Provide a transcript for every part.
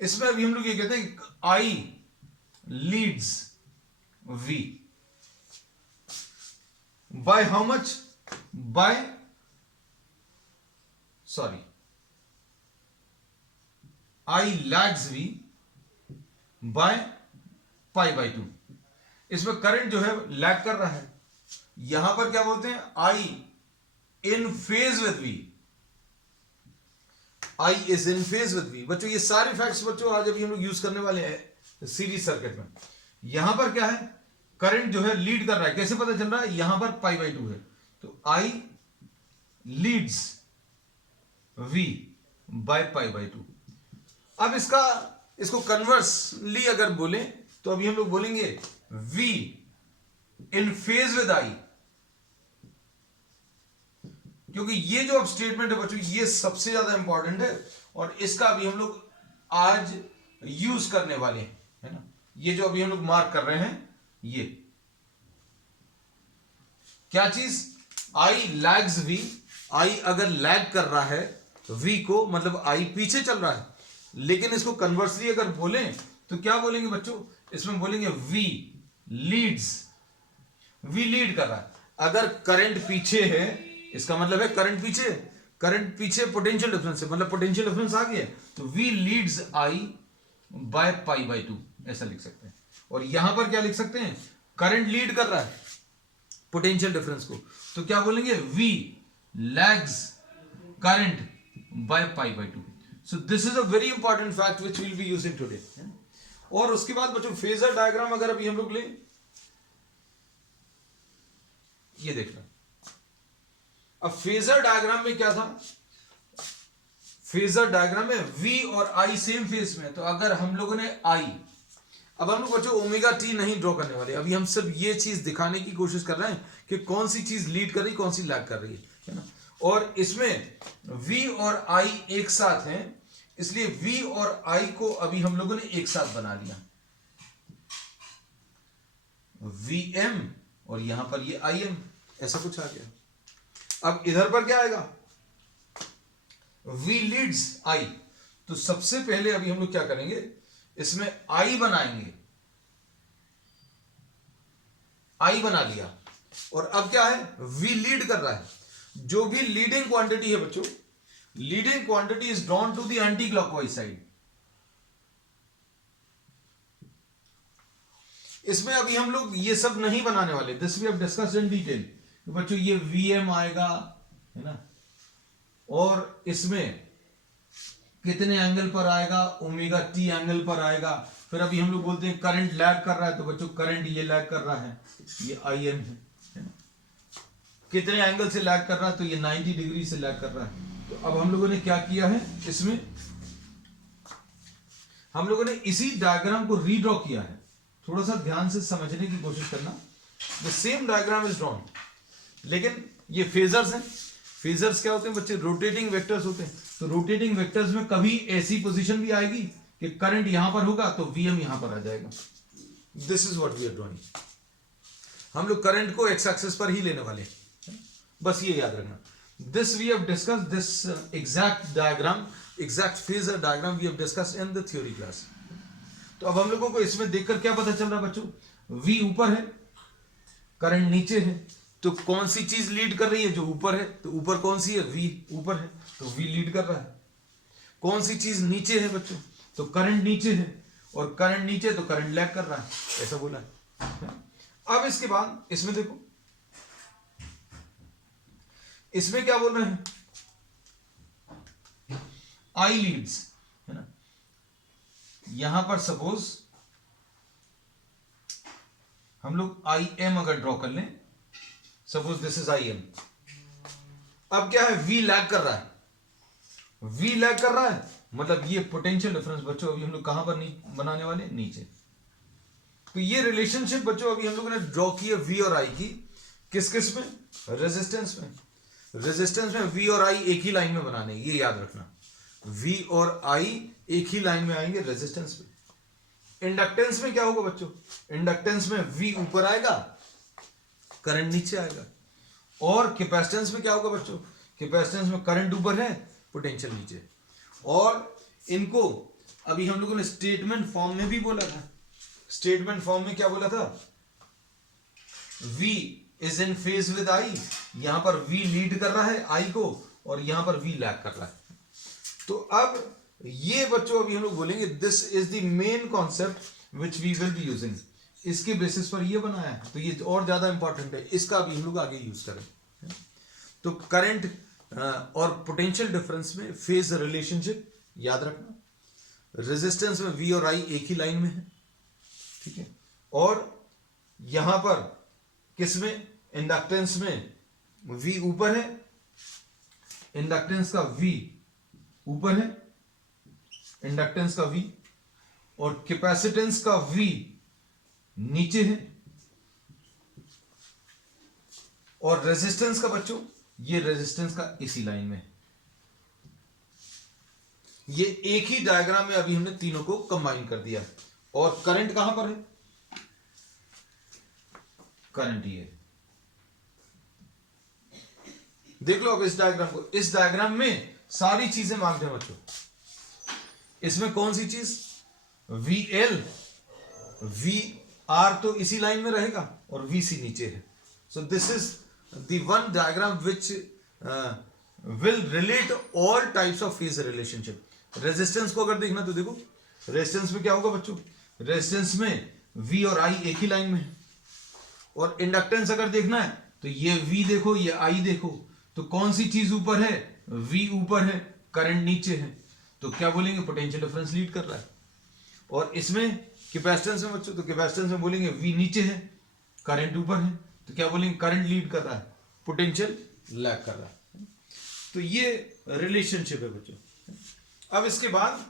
इसमें अभी हम लोग ये कहते हैं I leads V by how much, by sorry I lags V by pi by 2। इसमें करंट जो है लैग कर रहा है। यहां पर क्या बोलते हैं, I in phase with V, I is in phase with V. बच्चों ये सारे फैक्ट्स बच्चों आज अभी हम लोग यूज करने वाले हैं सीरीज सर्किट में। यहां पर क्या है, करंट जो है लीड कर रहा है। कैसे पता चल रहा है, यहां पर पाई बाय 2 है, तो I leads V by pi by 2। अब इसको कन्वर्सली अगर बोले तो अभी हम लोग बोलेंगे V in phase with I, क्योंकि ये जो अब स्टेटमेंट है बच्चों ये सबसे ज्यादा इंपॉर्टेंट है और इसका अभी हम लोग आज यूज करने वाले हैं, है ना। ये जो अभी हम लोग मार्क कर रहे हैं, ये क्या चीज, I लैग्स V, I अगर लैग कर रहा है V को, मतलब I पीछे चल रहा है। लेकिन इसको कन्वर्सली अगर बोले तो क्या बोलेंगे बच्चों, इसमें बोलेंगे V लीड्स, V लीड कर रहा है। अगर करंट पीछे है इसका मतलब है करंट पीछे, करंट पीछे पोटेंशियल डिफरेंस है, मतलब पोटेंशियल डिफरेंस आ गया, तो V leads I by pi by 2 ऐसा लिख सकते हैं। और यहां पर क्या लिख सकते हैं, करंट लीड कर रहा है पोटेंशियल डिफरेंस को, तो क्या बोलेंगे, V lags current by pi by 2। So this is a very important fact which will be using today. और उसके बाद बच्चों फेजर डायग्राम अगर अभी हम लोग लें, ये देखना। अब फेजर डायग्राम में क्या था, फेजर डायग्राम में V और I सेम फेज में है। तो अगर हम लोगों ने I, अब हम लोग बच्चों ओमेगा टी नहीं ड्रॉ करने वाले, अभी हम सिर्फ ये चीज दिखाने की कोशिश कर रहे हैं कि कौन सी चीज लीड कर रही, कौन सी लैग कर रही है ना। और इसमें V और I एक साथ हैं, इसलिए V और I को अभी हम लोगों ने एक साथ बना लिया, VM और यहां पर ये IM, ऐसा कुछ आ गया। अब इधर पर क्या आएगा, V लीड्स I। तो सबसे पहले अभी हम लोग क्या करेंगे, इसमें I बनाएंगे, I बना लिया। और अब क्या है, V लीड कर रहा है। जो भी लीडिंग क्वांटिटी है बच्चों, leading quantity is drawn to the anti clockwise side. इसमें अभी हम लोग ये सब नहीं बनाने वाले, this we have discussed in detail. तो बच्चों ये VM आएगा, है ना, और इसमें कितने एंगल पर आएगा, ओमेगा टी एंगल पर आएगा। फिर अभी हम लोग बोलते हैं करंट लैग कर रहा है, तो बच्चों करंट ये लैग कर रहा है, ये IM है ना। कितने एंगल से लैग कर रहा है, तो ये 90 डिग्री से लैग कर रहा है। तो अब हम लोगों ने क्या किया है, इसमें हम लोगों ने इसी डायग्राम को रीड्रॉ किया है। थोड़ा सा ध्यान से समझने की कोशिश करना। The same diagram is drawn, लेकिन ये फेजर्स हैं। फेजर्स क्या होते हैं बच्चे, रोटेटिंग वेक्टर्स होते हैं। तो रोटेटिंग वेक्टर्स में कभी ऐसी पोजीशन भी आएगी कि करंट यहां पर होगा तो VM यहां पर आ जाएगा। This is what we are drawing. हम लोग करंट को एक्स एक्सिस पर ही लेने वाले हैं, बस ये याद रखना। This we have discussed, this exact diagram, exact phasor diagram we have discussed in the theory class. तो अब हम लोगों को इसमें देखकर क्या पता चल रहा है बच्चों, V ऊपर है, करंट नीचे है, तो कौन सी चीज लीड कर रही है, जो ऊपर है। तो ऊपर कौन सी है, V ऊपर है, तो V लीड कर रहा है। कौन सी चीज नीचे है बच्चों, तो करंट नीचे है, और करंट नीचे तो करंट लैग कर रहा है, ऐसा बोला है। अब इसके बाद इसमें देखो, इसमें क्या बोल रहे हैं, I लीड्स, है ना। यहां पर सपोज हम लोग IM अगर ड्रॉ कर लें, सपोज दिस इज IM। अब क्या है, V लैग कर रहा है, V लैग कर रहा है, मतलब ये पोटेंशियल डिफरेंस बच्चों अभी हम लोग कहां पर बनाने वाले, नीचे। तो ये रिलेशनशिप बच्चों अभी हम लोगों ने ड्रॉ की है V और I की, किस किस में, रेजिस्टेंस में। रेजिस्टेंस में V और I एक ही लाइन में बनाने, ये याद रखना। V और I एक ही लाइन में आएंगे रेजिस्टेंस में। इंडक्टेंस में क्या होगा बच्चों, इंडक्टेंस में V ऊपर आएगा, करंट नीचे आएगा। और कैपेसिटेंस में क्या होगा बच्चों, कैपेसिटेंस में करंट ऊपर है, पोटेंशियल नीचे। और इनको अभी हम लोगों ने स्टेटमेंट फॉर्म में भी बोला था, स्टेटमेंट फॉर्म में क्या बोला था, V is in phase with I, यहां पर V लीड कर रहा है I को और यहां पर V लैग कर रहा है। तो अब ये बच्चों अभी हम लोग बोलेंगे this is the main concept which we will be using, इसके बेसिस पर ये बनाया है, तो ये और ज्यादा इंपॉर्टेंट है, इसका भी हम लोग आगे यूज करें। तो करंट और पोटेंशियल डिफरेंस में फेज रिलेशनशिप याद रखना, रेजिस्टेंस में V और I एक ही लाइन में है, ठीक है, और यहां पर किसमें, इंडक्टेंस में V ऊपर है, इंडक्टेंस का V ऊपर है, इंडक्टेंस का V, और कैपेसिटेंस का V नीचे है, और रेजिस्टेंस का बच्चों ये रेजिस्टेंस का इसी लाइन में है। ये एक ही डायग्राम में अभी हमने तीनों को कंबाइन कर दिया, और करंट कहां पर है, करंट ये है। देख लो अब इस डायग्राम को, इस डायग्राम में सारी चीजें मार्क्ड है बच्चों। इसमें कौन सी चीज, VL VR तो इसी लाइन में रहेगा और VC नीचे है। So this is the one diagram which will relate all types of phase relationship. Resistance को अगर देखना तो देखो, रेजिस्टेंस में क्या होगा बच्चों, रेजिस्टेंस में V और I एक ही लाइन में है, और इंडक्टेंस अगर देखना है तो ये V देखो, ये I देखो, तो कौन सी चीज ऊपर है, V ऊपर है, करंट नीचे है, तो क्या बोलेंगे, पोटेंशियल डिफरेंस लीड कर रहा है। और इसमें कैपेसिटेंस में बच्चों, तो कैपेसिटेंस में बोलेंगे V नीचे है, करंट ऊपर है, तो क्या बोलेंगे, करंट लीड कर रहा है, पोटेंशियल लैग कर रहा है। तो ये रिलेशनशिप है बच्चों। अब इसके बाद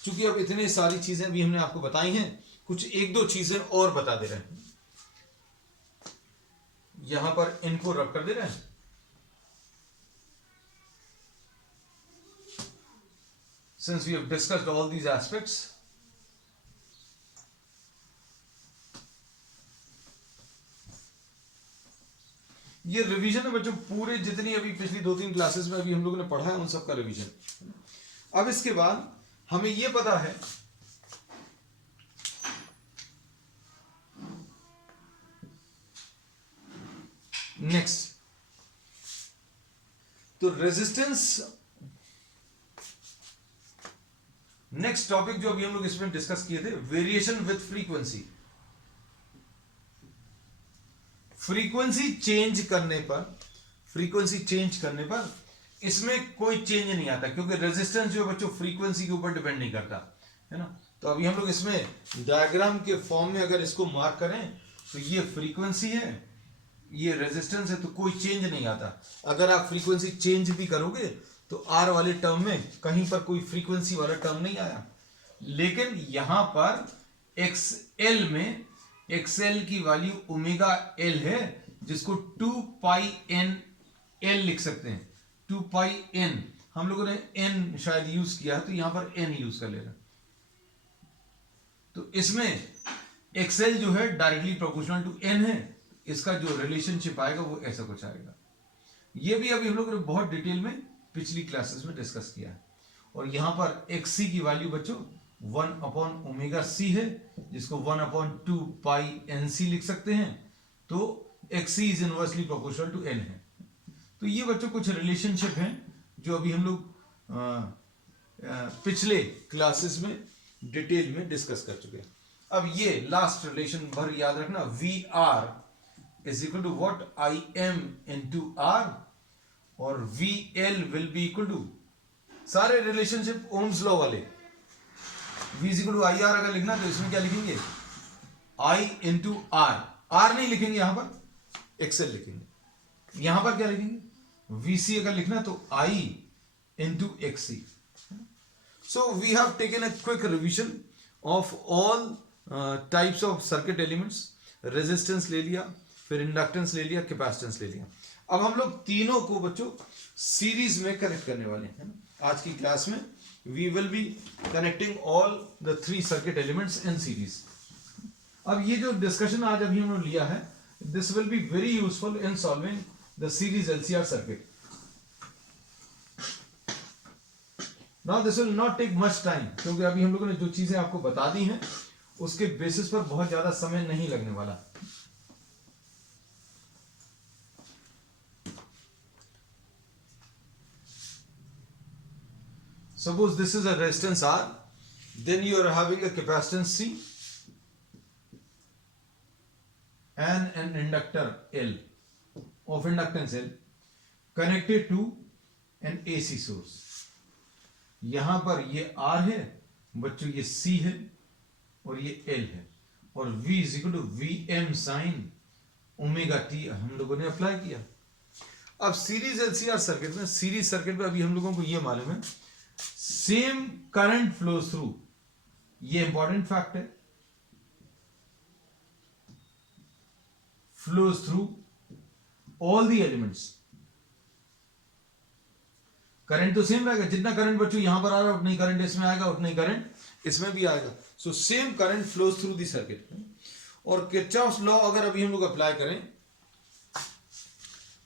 चूंकि अब इतनी सारी चीजें भी हमने आपको बताई हैं, कुछ एक दो चीजें और बता दे रहे हैं, यहां पर इनको रब कर दे रहे हैं। Since we have discussed all these aspects, ये रिवीजन है बच्चों, पूरे जितनी अभी पिछली 2-3 क्लासेस में अभी हम लोगों ने पढ़ा है उन सब का रिवीजन। अब इसके बाद हमें ये पता है नेक्स्ट, तो रेजिस्टेंस, नेक्स्ट टॉपिक जो अभी हम लोग इसमें डिस्कस किए थे, variation with frequency. Frequency change करने पर, फ्रीक्वेंसी चेंज करने पर इसमें कोई चेंज नहीं आता, क्योंकि रेजिस्टेंस जो है बच्चों फ्रीक्वेंसी के ऊपर डिपेंड नहीं करता है ना। तो अभी हम लोग इसमें डायग्राम के फॉर्म में अगर इसको मार्क करें तो ये फ्रीक्वेंसी है, ये रेजिस्टेंस है, तो कोई चेंज नहीं आता। अगर आप फ्रीक्वेंसी चेंज भी करोगे तो R वाले टर्म में कहीं पर कोई फ्रीक्वेंसी वाला टर्म नहीं आया, लेकिन यहां पर XL में XL की वैल्यू ओमेगा L है, जिसको 2 पाई n L लिख सकते हैं। 2 पाई n, हम लोगों ने n शायद यूज किया है, तो यहां पर n यूज कर लेना। तो इसमें XL जो है डायरेक्टली प्रोपोर्शनल टू n है, इसका जो रिलेशनशिप आएगा वो ऐसा कुछ आएगा। ये भी अभी हम लोगों ने बहुत डिटेल में पिछली क्लासेस में डिस्कस किया है। और यहां पर XC की वैल्यू बच्चों 1/ओमेगा-c है, जिसको 1/2 पाई NC लिख सकते हैं। तो XC is inversely proportional to n है। तो ये बच्चों कुछ रिलेशनशिप हैं जो अभी हम लोग पिछले क्लासेस में डिटेल में डिस्कस कर चुके हैं। अब ये लास्ट रिलेशन भर याद रखना, VR is equal to what, IM into R, और VL will be equal to, सारे रिलेशनशिप ओम्स लॉ वाले, V is equal to IR अगर लिखना तो इसमें क्या लिखेंगे, I इंटू R, R नहीं लिखेंगे यहां पर, XL लिखेंगे। यहां पर क्या लिखेंगे, VC अगर लिखना तो I into XC। So we have taken a quick revision of all types of circuit elements। Resistance ले लिया, फिर इंडक्टेंस ले लिया, कैपेसिटेंस ले लिया। अब हम लोग तीनों को बच्चों सीरीज में कनेक्ट करने वाले हैं ना। आज की क्लास में we will be connecting all the 3 circuit elements in series। अब ये जो डिस्कशन आज अभी हमने लिया है, this will be very useful in solving the series LCR circuit। Now this will not take much time, क्योंकि अभी हम लोगों ने जो चीजें आपको बता दी हैं उसके बेसिस पर बहुत ज्यादा समय नहीं लगने वाला। Suppose this is a resistance R, then you are having a capacitance C and an inductor L of inductance L connected to an AC source. यहां पर ये R है बच्चों, ये C है और ये L है, और V is equal to VM sine omega t हम लोगों ने अप्लाई किया। अब सीरीज LCR सर्किट में, सीरीज सर्किट में अभी हम लोगों को ये मालूम है सेम करंट फ्लोज थ्रू, ये इंपॉर्टेंट फैक्ट है, flows through all the elements. Current तो सेम रहेगा, जितना करंट बच्चों यहां पर आ रहा है उतना ही करंट इसमें आएगा, उतना ही करंट इसमें भी आएगा। So same current flows through the circuit. और किरचॉफ्स लॉ अगर अभी हम लोग अप्लाई करें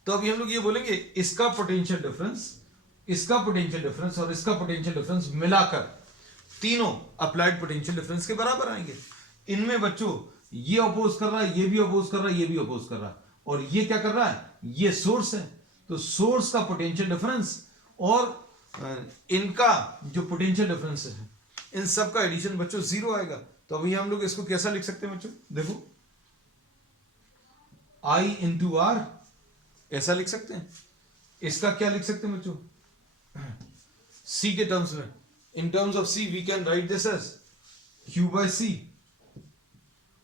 तो अभी हम लोग ये बोलेंगे इसका पोटेंशियल डिफरेंस, इसका पोटेंशियल डिफरेंस और इसका पोटेंशियल डिफरेंस मिलाकर तीनों अप्लाइड पोटेंशियल डिफरेंस के बराबर आएंगे। इनमें बच्चों ये अपोज कर रहा है, ये भी अपोज कर रहा है, ये भी अपोज कर रहा है, और ये क्या कर रहा है, ये सोर्स है, तो सोर्स का पोटेंशियल डिफरेंस और इनका जो पोटेंशियल डिफरेंस है इन सब का एडिशन बच्चों जीरो आएगा। तो अभी हम लोग इसको कैसा लिख सकते हैं बच्चों, देखो I इंटू R ऐसा लिख सकते हैं। इसका क्या लिख सकते हैं बच्चों, C के टर्म्स में, in terms of C we can write this as Q by C,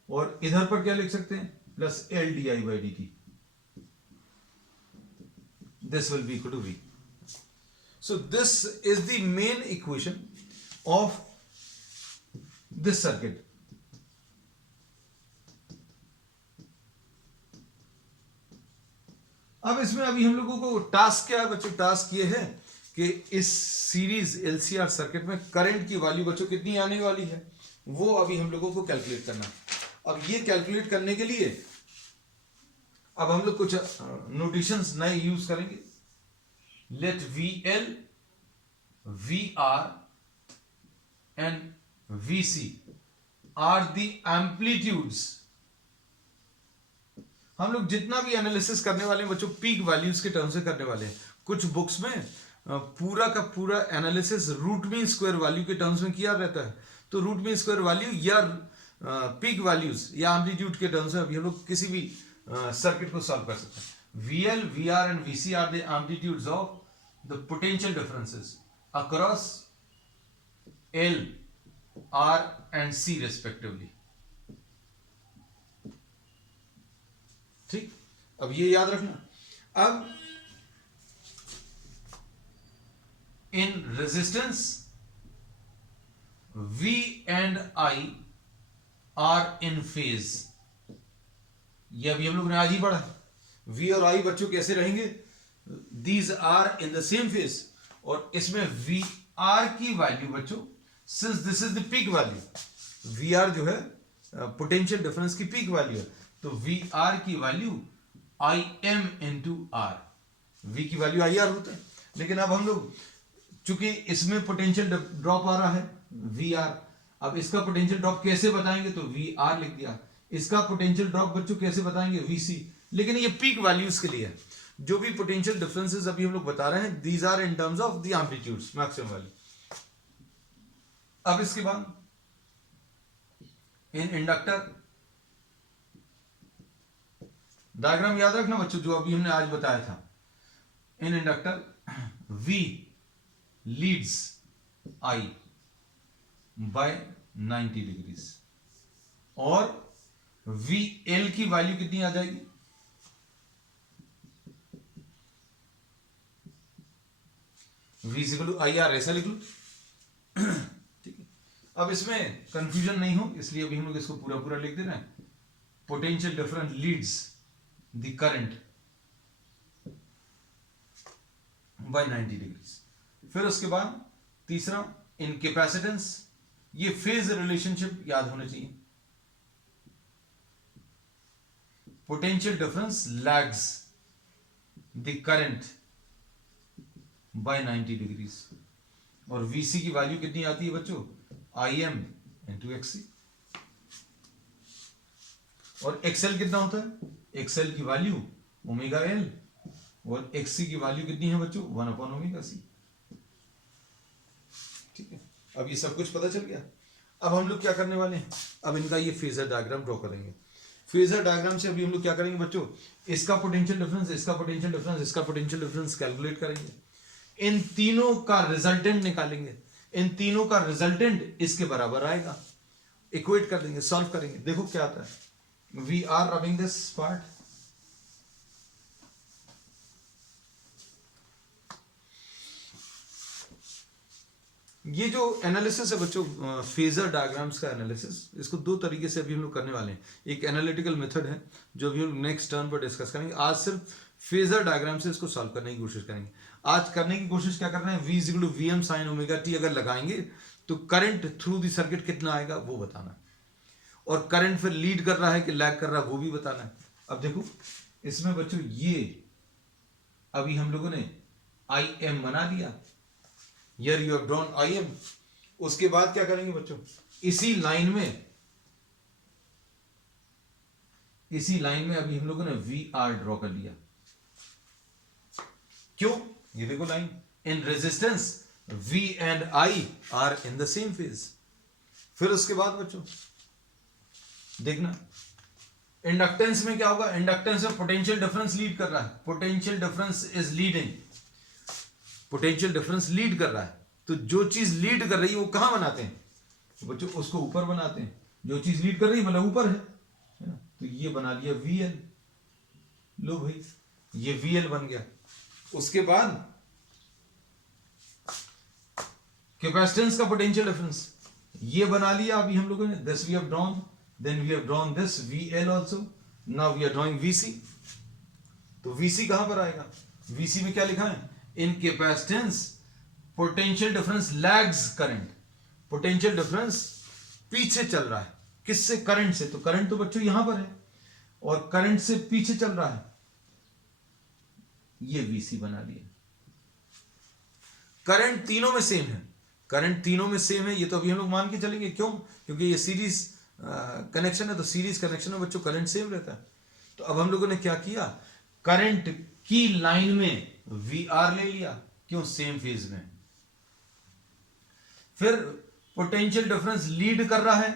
और इधर पर क्या लिख सकते हैं, plus L d I by d t, this will be equal to V। So this is the main equation of this circuit. अब इसमें अभी हम लोगों को टास्क क्या है बच्चों, टास्क ये है कि इस सीरीज LCR सर्किट में करंट की वैल्यू बच्चों कितनी आने वाली है वो अभी हम लोगों को कैलकुलेट करना है। अब ये कैलकुलेट करने के लिए अब हम लोग कुछ नोटेशंस नए यूज करेंगे। Let VL, VR and VC are the amplitudes। हम लोग जितना भी एनालिसिस करने वाले हैं बच्चों पीक वैल्यूज के टर्म से करने वाले हैं। कुछ बुक्स में पूरा का पूरा analysis root mean square value के टर्म्स में किया रहता है, तो रूट मीन स्क्वायर वैल्यू या पीक वैल्यूज या एम्पलीट्यूड के टर्म्स में अभी हम लोग किसी भी सर्किट को सॉल्व कर सकते हैं। VL, VR and VC are the amplitudes of the potential differences across L, R and C respectively। ठीक, अब ये याद रखना। अब इन resistance V and I are in phase, ये अभी हम लोग ने आज ही पढ़ा। V और I बच्चों कैसे रहेंगे, These are in the same phase, और इसमें VR की वैल्यू बच्चों, since this is the peak value, VR जो है पोटेंशियल डिफरेंस की पीक वैल्यू है, तो VR की value IM into R, V की वैल्यू IR होता है। लेकिन अब हम लोग चूंकि इसमें पोटेंशियल ड्रॉप आ रहा है VR, अब इसका पोटेंशियल ड्रॉप कैसे बताएंगे, तो VR लिख दिया। इसका पोटेंशियल ड्रॉप बच्चों कैसे बताएंगे, VC। लेकिन ये पीक वैल्यूज के लिए है। जो भी पोटेंशियल डिफरेंसेस अभी हम लोग बता रहे हैं these are in terms of the amplitudes maximum value. अब इसके बाद इन इंडक्टर डायग्राम याद रखना बच्चों जो अभी हमने आज बताया था। In inductor V leads I by 90 degrees, और VL की वैल्यू कितनी आ जाएगी, V इक्वल टू IR, ऐसा लिख लो। ठीक है, अब इसमें कंफ्यूजन नहीं हो इसलिए अभी हम लोग इसको पूरा पूरा लिख दे रहे हैं। Potential difference leads the current by 90 degrees. फिर उसके बाद तीसरा इन कैपेसिटेंस, ये फेज रिलेशनशिप याद होना चाहिए। Potential difference lags the current by 90 degrees। और VC की वैल्यू कितनी आती है बच्चों, IM इंटू XC। और XL कितना होता है, XL की वैल्यू ओमेगा L, और XC की वैल्यू कितनी है बच्चों, 1/ओमेगा C। ठीक है, अब ये सब कुछ पता चल गया। अब हम लोग क्या करने वाले हैं, अब इनका ये फेजर डायग्राम ड्रॉ करेंगे। फेजर डायग्राम से अभी हम लोग क्या करेंगे बच्चों, इसका पोटेंशियल डिफरेंस, इसका पोटेंशियल डिफरेंस, इसका पोटेंशियल डिफरेंस कैलकुलेट करेंगे, इन तीनों का रिजल्टेंट निकालेंगे, इन तीनों का रिजल्टेंट इसके बराबर आएगा, इक्वेट कर देंगे, सॉल्व करेंगे। देखो क्या आता है, we are rubbing this part. ये जो एनालिसिस है बच्चों, फेजर डायग्राम्स का एनालिसिस, इसको दो तरीके से अभी हम लोग करने वाले हैं। एक एनालिटिकल मेथड है जो अभी हम लोग नेक्स्ट टर्न पर डिस्कस करेंगे। आज सिर्फ फेजर डायग्राम से इसको सॉल्व करने की कोशिश करेंगे। आज करने की कोशिश क्या करना है, V = VM sin omega t अगर लगाएंगे तो करंट थ्रू द सर्किट कितना आएगा वो बताना है, और करंट फिर लीड कर रहा है कि लैग कर रहा है वो भी बताना है। अब देखो इसमें बच्चों ये अभी हम लोगों ने IM बना दिया, Here you have drawn IM। उसके बाद क्या करेंगे बच्चों, इसी लाइन में अभी हम लोगों ने VR ड्रॉ कर लिया। क्यों, ये देखो line, in resistance V and I are in the same phase. फिर उसके बाद बच्चों देखना इंडक्टेंस में क्या होगा, इंडक्टेंस में पोटेंशियल डिफरेंस लीड कर रहा है, potential difference is leading, potential difference lead कर रहा है। तो जो चीज लीड कर रही है वो कहां बनाते हैं तो बच्चों, उसको ऊपर बनाते हैं। जो चीज लीड कर रही है मतलब ऊपर है ना, तो ये बना लिया VL। लो भाई ये VL बन गया। उसके बाद कैपेसिटेंस का पोटेंशियल डिफरेंस ये बना लिया अभी हम लोगों ने, this we have drawn, then we have drawn this VL also, now we are drawing VC। तो VC कहां पर आएगा, VC में क्या लिखा है, in capacitance potential difference lags current, potential difference पीछे चल रहा है, किससे, करंट से। तो करंट तो बच्चों यहां पर है और करंट से पीछे चल रहा है, ये VC बना लिया। करंट तीनों में सेम है, करंट तीनों में सेम है, ये तो अभी हम लोग मान के चलेंगे। क्यों, क्योंकि ये सीरीज कनेक्शन है, तो सीरीज कनेक्शन में बच्चों करंट सेम रहता है। तो अब हम लोगों ने क्या किया, करंट की लाइन में VR ले लिया, क्यों, सेम फेज में। फिर पोटेंशियल डिफरेंस लीड कर रहा है,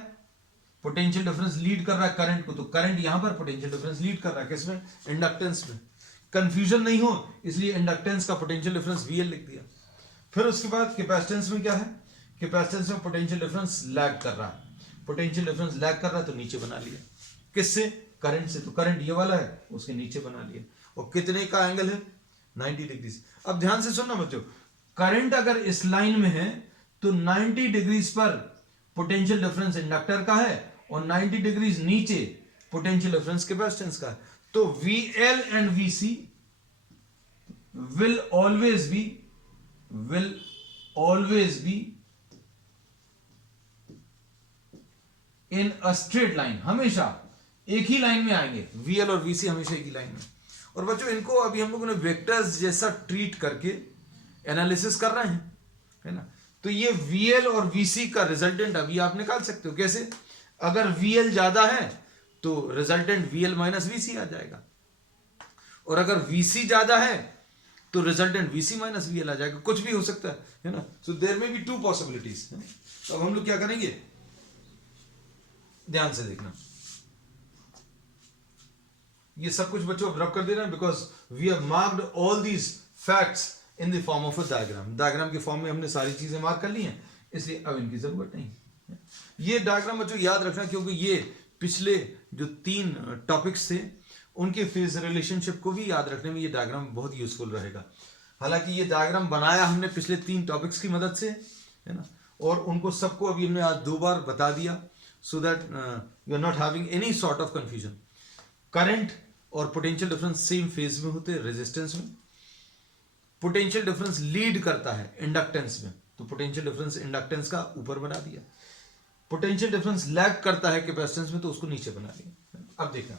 पोटेंशियल डिफरेंस लीड कर रहा है करंट को, तो करंट यहां पर पोटेंशियल डिफरेंस लीड कर रहा है, किसमें, इंडक्टेंस में। कंफ्यूजन नहीं हो इसलिए इंडक्टेंस का पोटेंशियल डिफरेंस VL लिख दिया। फिर उसके बाद कैपेसिटेंस में क्या है, कैपेसिटेंस में पोटेंशियल डिफरेंस लैग कर रहा है, पोटेंशियल डिफरेंस लैग कर रहा है तो नीचे बना लिया, किससे, करंट से। तो करंट ये वाला है उसके नीचे बना लिया, और कितने का एंगल है, 90 डिग्री। अब ध्यान से सुनना बच्चों, करंट अगर इस लाइन में है तो 90 डिग्रीज पर पोटेंशियल डिफरेंस इंडक्टर का है और 90 डिग्रीज नीचे पोटेंशियल डिफरेंस कैपेसिटेंस का है। तो VL and VC will always be in a straight line, हमेशा एक ही लाइन में आएंगे, VL और VC हमेशा एक ही लाइन में। और बच्चों इनको अभी हम लोगों ने वेक्टर्स जैसा ट्रीट करके एनालिसिस कर रहे हैं, है ना। तो ये VL और VC का रिजल्टेंट अभी आप निकाल सकते हो, कैसे, अगर VL ज्यादा है तो रिजल्टेंट VL माइनस VC आ जाएगा, और अगर VC ज्यादा है तो रिजल्टेंट VC माइनस VL आ जाएगा, कुछ भी हो सकता है ना। सो देयर में बी टू पॉसिबिलिटीज। तो अब हम लोग क्या करेंगे, ध्यान से देखना, ये सब कुछ बच्चों रब कर देना, because we have marked all these facts in the form of a diagram. Diagram के फॉर्म में हमने सारी चीजें मार्क कर ली हैं, इसलिए अब इनकी जरूरत नहीं। ये डायग्राम बच्चों याद रखना, क्योंकि ये पिछले जो 3 टॉपिक्स थे उनके फेज रिलेशनशिप को भी याद रखने में ये डायग्राम बहुत यूजफुल रहेगा। हालांकि ये डायग्राम बनाया हमने पिछले 3 टॉपिक्स की मदद से, है ना, और उनको सबको अभी हमने आज 2 बार बता दिया, so that you are not having any sort of confusion. Current और पोटेंशियल डिफरेंस सेम फेज में होते हैं, रेजिस्टेंस में। पोटेंशियल डिफरेंस लीड करता है इंडक्टेंस में, तो पोटेंशियल डिफरेंस इंडक्टेंस का ऊपर बना दिया। पोटेंशियल डिफरेंस लैग करता है कैपेसिटेंस में, तो उसको नीचे बना दिया। अब देखना,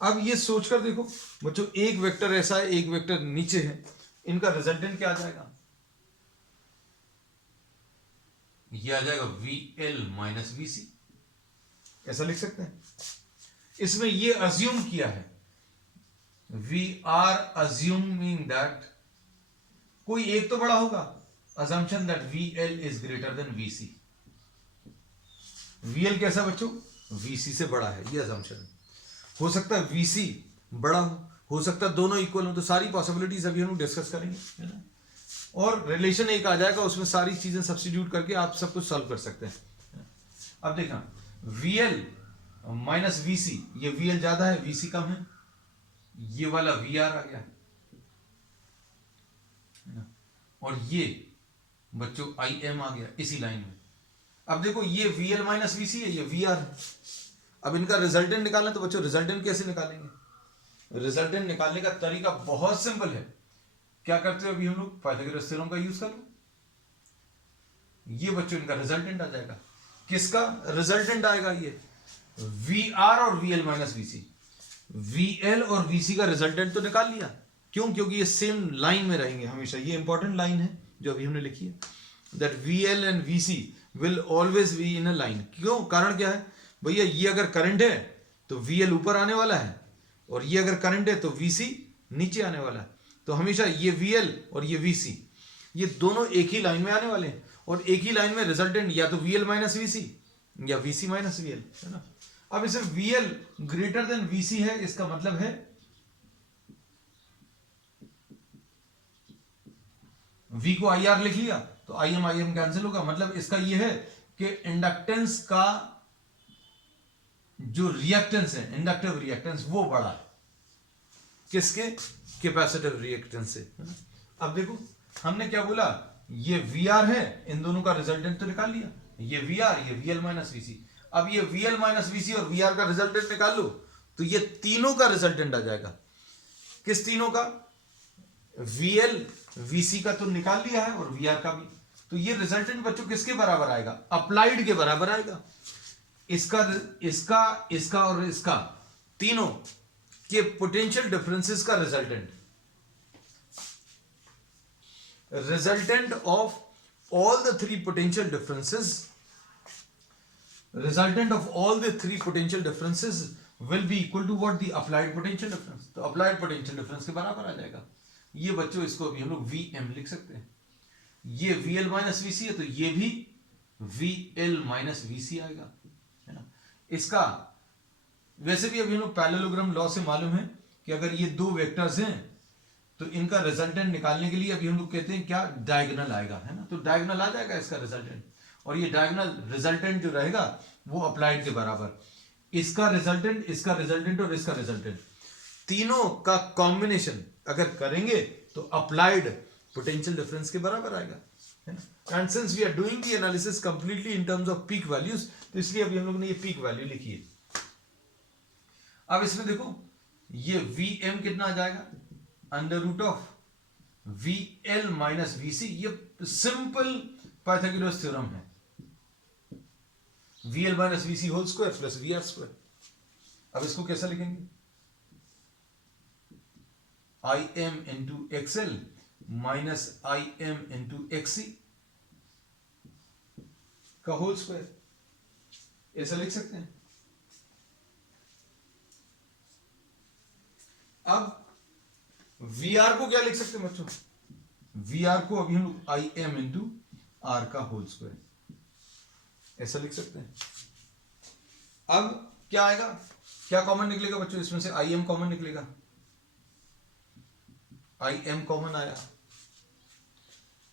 अब ये सोचकर देखो बच्चों, एक वेक्टर ऐसा है, एक वेक्टर नीचे है, इनका रिजल्टेंट क्या आ जाएगा? ये आ जाएगा VL माइनस VC, ऐसा लिख सकते हैं। इसमें ये अज्यूम किया है, वी आर अज्यूमिंग दैट कोई एक तो बड़ा होगा, assumption that VL is greater than VC। VL कैसा बच्चों? VC से बड़ा है, ये assumption हो सकता है। VC बड़ा हो सकता है दोनों इक्वल हो, तो सारी पॉसिबिलिटीज अभी हम डिस्कस करेंगे, है ना। और रिलेशन एक आ जाएगा, उसमें सारी चीजें सब्स्टिट्यूट करके आप सब कुछ सॉल्व कर सकते हैं। अब देखना, VL माइनस VC, ये VL ज्यादा है, VC कम है, ये वाला VR आ गया, और ये बच्चों IM आ गया इसी लाइन में। अब देखो ये VL माइनस VC है, ये VR है। अब इनका रिजल्टेंट निकालना, तो बच्चों रिजल्टेंट कैसे निकालेंगे? रिजल्टेंट निकालने का तरीका बहुत सिंपल है। क्या करते हो अभी हम लोग? पाइथागोरस थ्योरम का यूज कर लो। ये बच्चों इनका रिजल्टेंट आ जाएगा। किसका रिजल्टेंट आएगा? ये VR और VL माइनस VC। VL और VC का रिजल्टेंट तो निकाल लिया, क्यों? क्योंकि ये सेम लाइन में रहेंगे हमेशा। ये इंपॉर्टेंट लाइन है जो अभी हमने लिखी है, that VL and VC will always be in a line. क्यों? कारण क्या है भैया? ये अगर करंट है तो VL ऊपर आने वाला है, और ये अगर करंट है तो VC नीचे आने वाला है। तो हमेशा ये VL और ये VC, ये दोनों एक ही लाइन में आने वाले हैं, और एक ही लाइन में रिजल्टेंट या तो VL माइनस VC या VC माइनस VL, है ना। अब इसे VL ग्रेटर देन VC है, इसका मतलब है V को IR लिख लिया तो IM कैंसिल होगा। मतलब इसका यह है कि इंडक्टेंस का जो रिएक्टेंस है, इंडक्टिव रिएक्टेंस, वो बड़ा है किसके? कैपेसिटिव रिएक्टेंस से। अब देखो हमने क्या बोला, ये VR है, इन दोनों का रिजल्टेंट तो निकाल लिया, ये VR, ये VL माइनस VC। अब ये VL माइनस VC और VR का रिजल्टेंट निकाल लो, तो ये तीनों का रिजल्टेंट आ जाएगा। किस तीनों का? VL VC का तो निकाल लिया है, और VR का भी। तो ये रिजल्टेंट बच्चों किसके बराबर आएगा? अप्लाइड के बराबर आएगा। इसका इसका इसका और इसका, तीनों के पोटेंशियल डिफरेंसेस का resultant, resultant of all the three potential differences, resultant of all the three potential differences will be equal to what? The applied potential difference. तो अप्लाइड पोटेंशियल डिफरेंस के बराबर आ जाएगा। ये बच्चों इसको अभी हम लोग VM लिख सकते हैं। ये VL माइनस VC है, तो ये भी VL माइनस VC आएगा, है ना। इसका वैसे भी अभी हम लोग पैरेललोग्राम लॉ से मालूम है कि अगर ये दो वेक्टर्स हैं तो इनका रिजल्टेंट निकालने के लिए अभी हम लोग कहते हैं क्या? डायगोनल आएगा, है ना। तो डायगोनल आ जाएगा इसका रिजल्टेंट, और ये डायगोनल रिजल्टेंट जो रहेगा वो अप्लाइड के बराबर। इसका रिजल्टेंट और इसका रिजल्टेंट, तीनों का कॉम्बिनेशन अगर करेंगे तो अप्लाइड पोटेंशियल डिफरेंस के बराबर आएगा, है ना। And since we are doing the analysis completely in terms of peak values, तो इसलिए अभी हम लोग ने ये पीक वैल्यू लिखी है। अब इसमें देखो ये VM कितना आ जाएगा? Under root of VL minus VC। ये सिंपल पाइथागोरस थ्योरम है, VL minus VC whole square plus VR square. अब इसको कैसा लिखेंगे? IM into XL minus IM into XC का होल स्क्वायर, ऐसा लिख सकते हैं। अब VR को क्या लिख सकते हैं बच्चों? VR को अभी हम लोग IM इंटू R का होल स्क्वायर, ऐसा लिख सकते हैं। अब क्या आएगा? क्या कॉमन निकलेगा बच्चों? इसमें से IM कॉमन निकलेगा, IM कॉमन आया,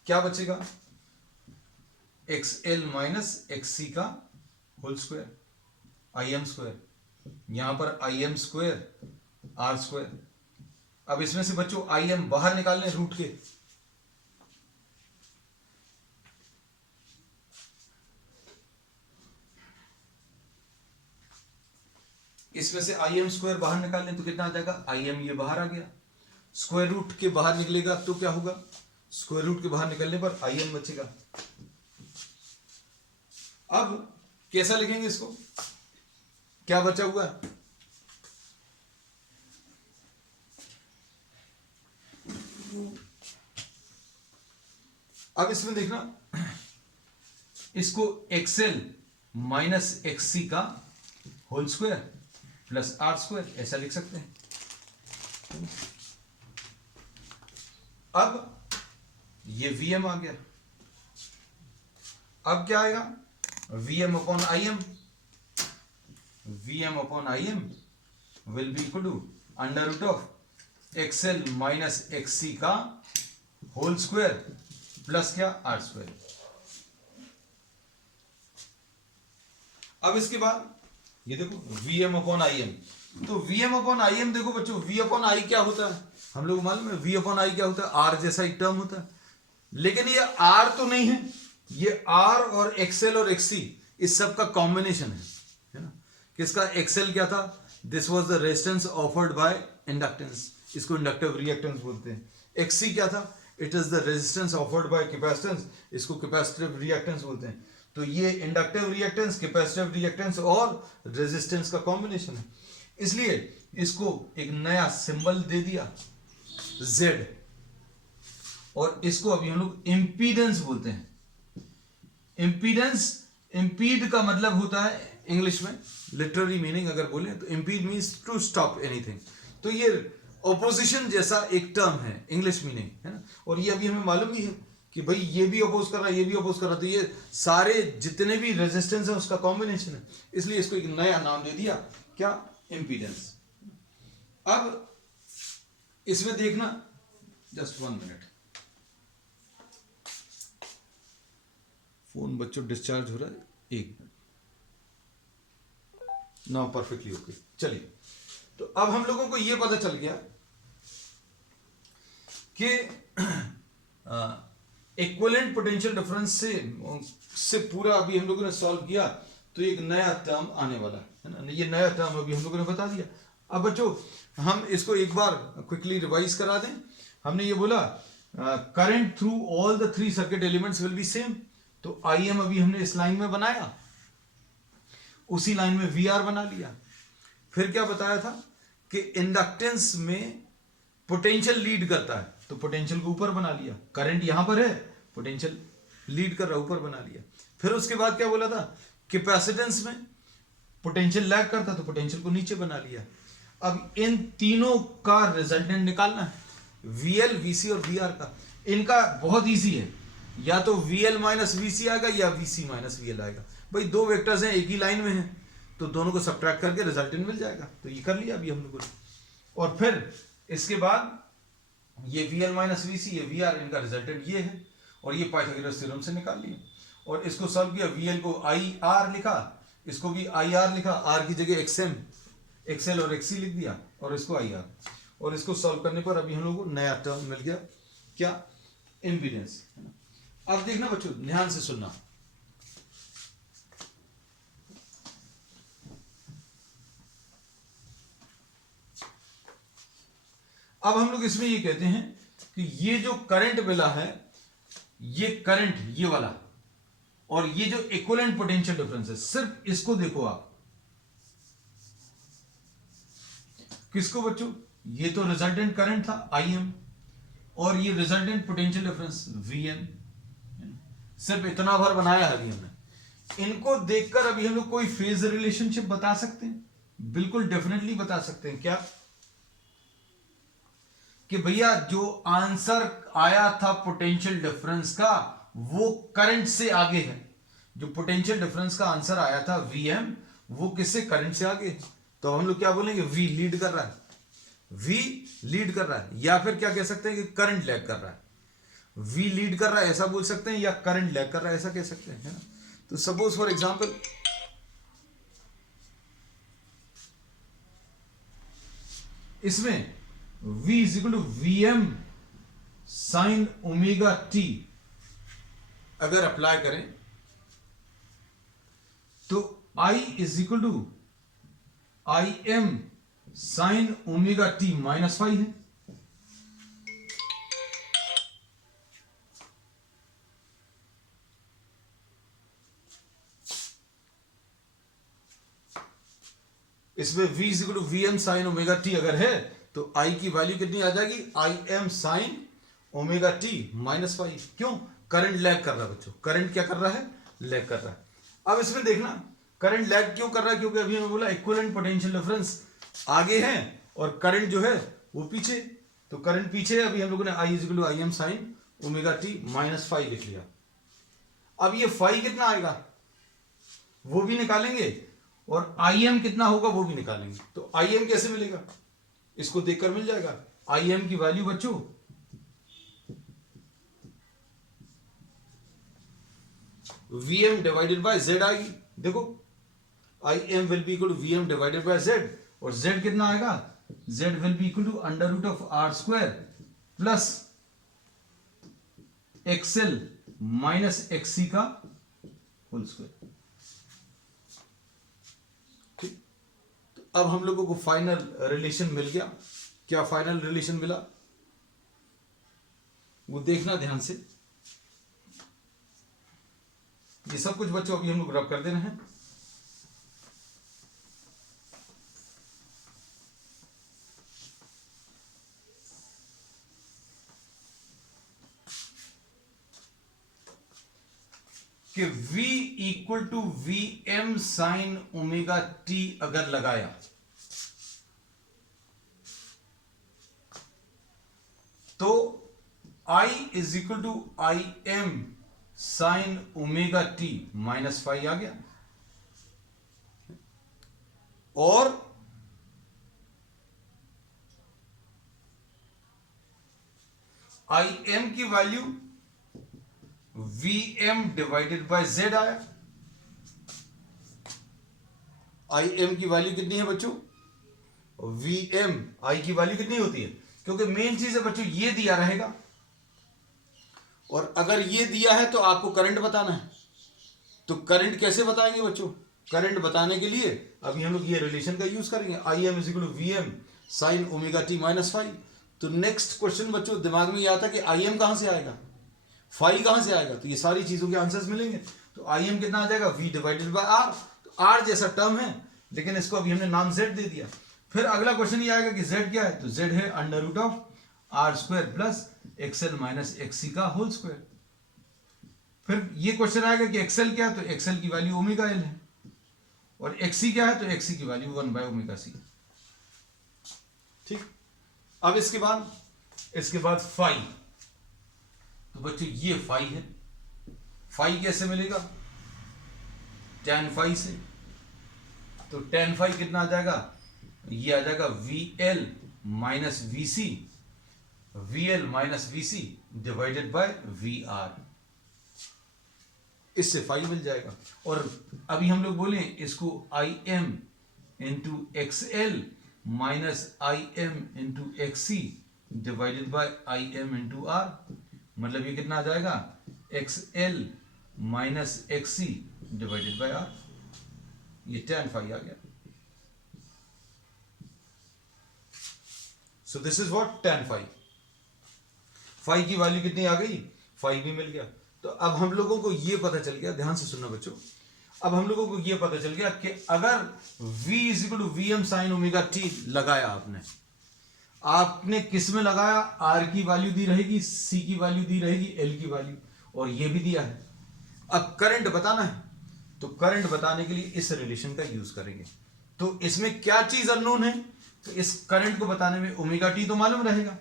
क्या बचेगा? XL माइनस XC का होल स्क्वायर, IM स्क्वायर, यहां पर IM स्क्वायर R स्क्वायर। अब इसमें से बच्चों IM बाहर निकालने रूट के, इसमें से IM स्क्वायर बाहर निकालने तो कितना आ जाएगा? IM ये बाहर आ गया, स्क्वायर रूट के बाहर निकलेगा तो क्या होगा? स्क्वायर रूट के बाहर निकलने पर IM बचेगा। अब कैसा लिखेंगे इसको? क्या बचा हुआ है? अब इसमें देखना, इसको एक्सएल माइनस एक्ससी का whole square plus R square ऐसा लिख सकते हैं। अब ये वीएम आ गया, अब क्या आएगा, VM upon I M, VM upon I M will be equal to under root of XL minus XC का होल स्क्वायर प्लस क्या आर स्क्वायर। अब इसके बाद ये देखो वीएम अपॉन आई एम, तो वीएम अपॉन आई एम देखो बच्चों, वी अपॉन आई क्या होता है हम लोग मालूम है, वी अपॉन आई क्या होता है, आर जैसा एक टर्म होता है, लेकिन ये आर तो नहीं है, ये आर और एक्सएल और एक्ससी इस सब का कॉम्बिनेशन है ना। किसका, एक्सएल क्या था, this was the resistance offered by inductance, इसको इंडक्टिव रिएक्टेंस बोलते हैं। एक्ससी क्या था, it is the resistance offered by capacitance, इसको कैपेसिटिव रिएक्टेंस बोलते हैं। तो ये इंडक्टिव रिएक्टेंस, कैपेसिटिव रिएक्टेंस और रेजिस्टेंस का कॉम्बिनेशन है, इसलिए इसको एक नया सिंबल दे दिया Z, और इसको अभी हम लोग इंपीडेंस बोलते हैं। इंपीडेंस, इंपीड का मतलब होता है इंग्लिश में लिटररी मीनिंग अगर बोले तो इंपीड मीन्स टू स्टॉप एनीथिंग, तो ये ऑपोजिशन जैसा एक टर्म है इंग्लिश मीनिंग है ना। और ये अभी हमें मालूम भी है कि भाई ये भी अपोज कर रहा है, ये भी अपोज कर रहा है, तो ये सारे जितने भी रेजिस्टेंस है उसका कॉम्बिनेशन है, इसलिए इसको एक नया नाम दे दिया, क्या, इंपीडेंस। अब इसमें देखना, जस्ट 1 मिनट, फोन बच्चों डिस्चार्ज हो रहा है, 1 मिनट, नाउ परफेक्टली ओके। चलिए, तो अब हम लोगों को यह पता चल गया कि इक्विवेलेंट पोटेंशियल डिफरेंस से पूरा अभी हम लोगों ने सॉल्व किया, तो एक नया टर्म आने वाला है ना, ये नया टर्म अभी हम लोगों ने बता दिया। अब बच्चों हम इसको एक बार क्विकली रिवाइज करा दें। हमने ये बोला current through all the 3 circuit elements will be same, तो आई एम अभी हमने इस लाइन में बनाया, उसी लाइन में वी आर बना लिया। फिर क्या बताया था कि इंडक्टेंस में पोटेंशियल लीड करता है, तो पोटेंशियल को ऊपर बना लिया, करंट यहां पर है, पोटेंशियल लीड कर रहा, ऊपर बना लिया। फिर उसके बाद क्या बोला था, कैपेसिटेंस में पोटेंशियल लैग करता, तो पोटेंशियल को नीचे बना लिया। अब इन तीनों का रिजल्टेंट निकालना है, वीएल, वीसी और वीआर का। इनका बहुत इजी है, या तो वीएल माइनस वीसी आएगा या वीसी माइनस वीएल आएगा। भाई दो वेक्टर्स हैं, एक ही लाइन में हैं, तो दोनों को सब्ट्रैक्ट करके रिजल्टेंट मिल जाएगा। तो ये कर लिया अभी हम लोगों ने। और फिर इसके बाद ये वीएल माइनस वीसी, ये वीआर, इनका रिजल्टेंट ये है, और ये पाइथागोरस थ्योरम से निकाल लिया। और इसको सॉल्व किया, वीएल को आई आर लिखा, इसको भी आई आर लिखा, आर की जगह एक्सएम, एक्सएल और एक्ससी लिख दिया, और इसको आई आर। और इसको सॉल्व करने पर अभी हम लोगों को नया टर्म मिल गया, क्या, इंपीडेंस। अब देखना बच्चों, ध्यान से सुनना। अब हम लोग इसमें ये कहते हैं कि ये जो करंट मिला है, ये करंट ये वाला, और ये जो इक्विवेलेंट पोटेंशियल डिफरेंस है, सिर्फ इसको देखो आप। किसको बच्चों, ये तो रिजल्टेंट करंट था IM, और ये रिजल्टेंट पोटेंशियल डिफरेंस VM, सिर्फ इतना भर बनाया है अभी हमने। इनको देखकर अभी हम लोग कोई फेज रिलेशनशिप बता सकते हैं, बिल्कुल डेफिनेटली बता सकते हैं। क्या, कि भैया जो आंसर आया था पोटेंशियल डिफरेंस का, वो करंट से आगे है। जो पोटेंशियल डिफरेंस का आंसर आया था VM, वो किससे, करंट से आगे। तो हम लोग क्या बोलेंगे, V लीड कर रहा है, V लीड कर रहा है, या फिर क्या कह सकते हैं कि करंट लैग कर रहा है। V लीड कर रहा है ऐसा बोल सकते हैं, या करंट लैग कर रहा है ऐसा कह सकते हैं, है ना। तो सपोज फॉर एग्जांपल, इसमें V is equal to VM sine omega t अगर अप्लाई करें, तो I is equal to IM sine omega t minus five है। इसमें V is equal to VM sine omega t अगर है, तो I की वैल्यू कितनी आ जाएगी, IM sine omega T minus five. क्यों? करंट लैग कर रहा है बच्चों, करंट क्या कर रहा है? लैग कर रहा है। अब इसमें देखना करंट लैग क्यों कर रहा है, क्योंकि अभी हमने बोला इक्विवेलेंट पोटेंशियल डिफरेंस आगे है और करंट जो है वो पीछे। तो करंट पीछे है, अभी हम लोगों ने I is equal to I M sine omega T minus five लिख लिया। अब ये फाइव कितना आएगा वो भी निकालेंगे और आई एम कितना होगा वो भी निकालेंगे। तो आई एम कैसे मिलेगा? इसको देखकर मिल जाएगा। आई एम की वैल्यू बच्चों V M divided by Z आएगी। देखो I M will be equal to V M divided by Z, और जेड कितना आएगा? Z will be equal to under root of R square plus XL minus XC का whole square. ठीक, तो अब हम लोगों को फाइनल रिलेशन मिल गया। क्या फाइनल रिलेशन मिला वो देखना ध्यान से। ये सब कुछ बच्चों अभी हम लोग रब कर देना है। कि v equal to V M sine omega T अगर लगाया तो I is equal to I M sine omega T minus five आ गया, और आई एम की value V M divided by Z आया। आई एम की वैल्यू कितनी है बच्चों? वी एम, आई की वैल्यू कितनी होती है? क्योंकि मेन चीज है बच्चों ये दिया रहेगा, और अगर ये दिया है तो आपको करंट बताना है। तो करंट कैसे बताएंगे बच्चों? करंट बताने के लिए अभी हम लोग ये रिलेशन का यूज करेंगे, I M is equal to V M sine omega T minus five. तो नेक्स्ट क्वेश्चन बच्चों दिमाग में ये आता है कि आई एम कहां से आएगा, फाइव कहां से आएगा? तो ये सारी चीजों के आंसर्स मिलेंगे। तो आई एम कितना आ जाएगा? V divided by R. तो आर जैसा टर्म है लेकिन इसको अभी हमने नाम जेड दे दिया। फिर अगला क्वेश्चन ये आएगा कि जेड क्या है? तो जेड है under root of R square plus XL minus XC का होल स्क्वायर। फिर ये क्वेश्चन आएगा कि एक्सएल क्या है? तो एक्सएल की वैल्यू ओमेगा एल है, और एक्सी क्या है? तो एक्सी की value one by omega C. ठीक, अब इसके बाद फाइव। तो बच्चों ये फाइव है, फाइव कैसे मिलेगा? tan फाइव से। तो tan फाइव कितना आ जाएगा? ये आ जाएगा V L minus V C, V L minus V C divided by V R. इससे फाइव मिल जाएगा। और अभी हम लोग बोले इसको I M into X L minus I M into X C divided by I M into R. मतलब ये कितना आ जाएगा? X L minus X C divided by R. ये tan फाइव आ गया। So this is what tan five. Five की value कितनी आ गई? फाइव भी मिल गया। तो अब हम लोगों को ये पता चल गया, ध्यान से सुनना बच्चों, अब हम लोगों को ये पता चल गया कि अगर v is equal to V M sine omega t लगाया आपने किस में लगाया? r की वैल्यू दी रहेगी, c की वैल्यू दी रहेगी, l की वैल्यू, और ये भी दिया है। अब करंट बताना है तो करंट बताने के लिए इस रिलेशन का यूज करेंगे। तो इसमें क्या चीज अननोन है? तो इस करंट को बताने में ओमेगा टी तो मालूम रहेगा।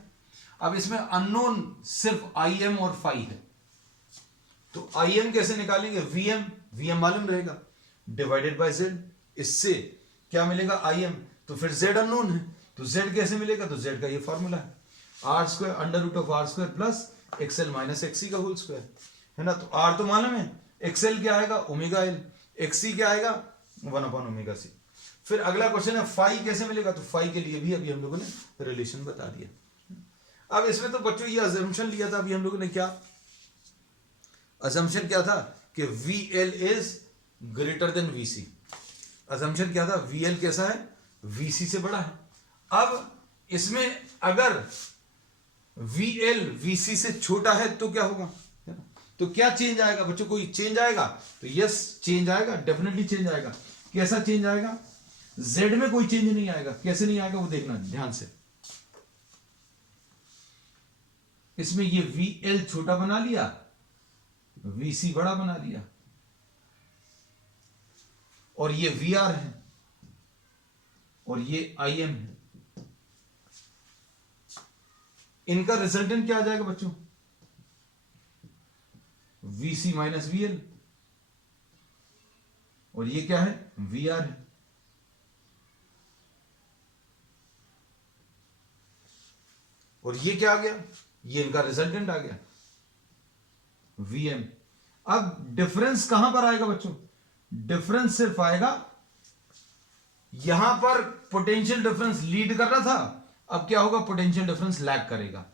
अब इसमें अननोन सिर्फ आई एम और फाइव है। तो आई एम कैसे निकालेंगे? वी एम मालूम रहेगा डिवाइडेड बाय जेड। इससे क्या मिलेगा? आई एम। तो फिर जेड अननोन है, तो जेड कैसे मिलेगा? तो जेड का ये फॉर्मूला है R square under root of R square plus XL minus XC का होल स्क्वायर, है ना। तो आर तो मालूम है, एक्सएल क्या आएगा? ओमेगा एल, एक्सी क्या आएगा? One upon omega C. फिर अगला क्वेश्चन है फाई कैसे मिलेगा? तो फाई के लिए भी अभी हम लोगों ने रिलेशन बता दिया। अब इसमें तो बच्चों ये अजम्पशन लिया था अभी हम लोगों ने, क्या अजम्पशन क्या था? कि V L is greater than V C. Assumption क्या था? वी एल कैसा है? वी सी से बड़ा है। अब इसमें अगर वी एल वी सी से छोटा है तो क्या होगा? तो क्या चेंज आएगा बच्चों? कोई चेंज आएगा? तो यस चेंज आएगा, डेफिनेटली चेंज आएगा। कैसा चेंज आएगा? जेड में कोई चेंज नहीं आएगा। कैसे नहीं आएगा वो देखना ध्यान से। इसमें ये VL छोटा बना लिया, VC बड़ा बना लिया, और ये VR है और ये IM है। इनका रिजल्टेंट क्या आ जाएगा बच्चों? VC माइनस VL, और ये क्या है? VR है। और ये क्या आ गया? ये इनका रिजल्टेंट आ गया, VM। अब डिफरेंस कहां पर आएगा बच्चों? डिफरेंस सिर्फ आएगा यहां पर पोटेंशियल डिफरेंस लीड कर रहा था, अब क्या होगा? पोटेंशियल डिफरेंस लैग करेगा।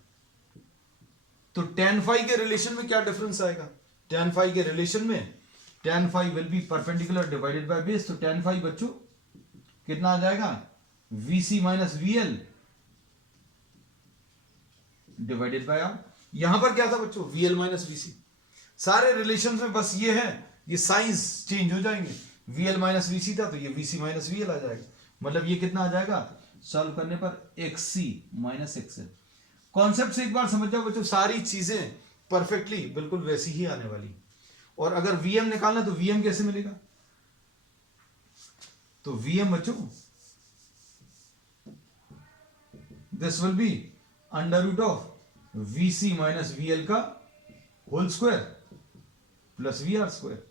तो tan phi के रिलेशन में क्या डिफरेंस आएगा? tan phi के रिलेशन में tan phi will be perpendicular divided by base. तो tan phi बच्चों कितना आ जाएगा? VC minus VL divided by R। यहां पर क्या था बच्चों? VL minus VC। सारे रिलेशन में बस ये है, ये साइंस चेंज हो जाएंगे। VL माइनस VC था तो ये VC माइनस VL आ जाएगा। मतलब ये कितना आ जाएगा सॉल्व करने पर? XC minus XL। कॉन्सेप्ट से एक बार समझ जाओ बच्चों, सारी चीजें परफेक्टली बिल्कुल वैसी ही आने वाली। और अगर VM निकालना तो VM कैसे मिलेगा? तो VM बच्चों this will be under root of VC minus VL का whole square plus VR square.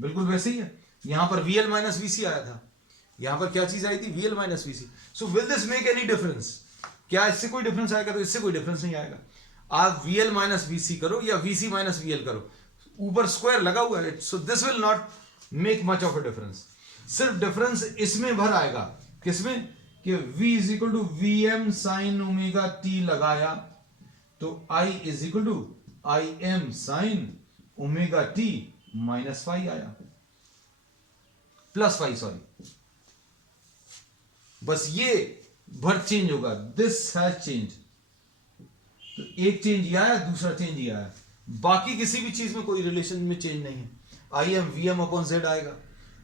बिल्कुल वैसे ही है। यहां पर VL माइनस VC आया था, यहां पर क्या चीज आई थी? VL minus VC। So will this make any difference? क्या इससे कोई डिफरेंस आएगा? तो इससे कोई डिफरेंस नहीं आएगा। आप VL माइनस VC करो या VC माइनस VL करो, ऊपर स्क्वायर लगा हुआ है, so this will not make much of a difference. सिर्फ डिफरेंस इसमें भर आएगा, किसमें? कि V is equal to VM sine omega t लगाया तो I is equal to IM sine omega t minus five आया, प्लस फाइव सॉरी। बस ये भर चेंज होगा, दिस हैज चेंज। तो एक चेंज ये आया, दूसरा चेंज ये आया, बाकी किसी भी चीज में कोई रिलेशन में चेंज नहीं है। IM VM अपॉन Z आएगा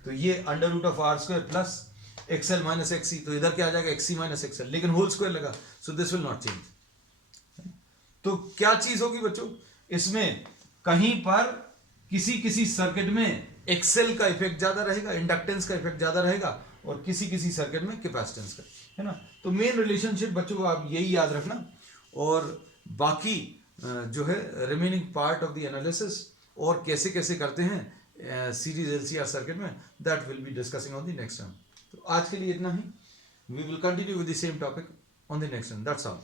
तो ये under root of R square plus XL minus XC, तो इधर क्या आ जाएगा? XC माइनस XL, लेकिन होल स्क्वायर लगा, so this will not change. तो क्या चीज होगी बच्चों? इसमें कहीं पर किसी सर्किट में एक्सेल का इफेक्ट ज्यादा रहेगा, इंडक्टेंस का इफेक्ट ज्यादा रहेगा, और किसी सर्किट में कैपेसिटेंस का, है ना। तो मेन रिलेशनशिप बच्चों आप यही याद रखना, और बाकी जो है remaining part of the analysis और कैसे कैसे करते हैं सीरीज एलसीआर सर्किट में, that will be discussing on the next term. तो आज के लिए इतना ही, we will continue with the same topic on the next term, that's all.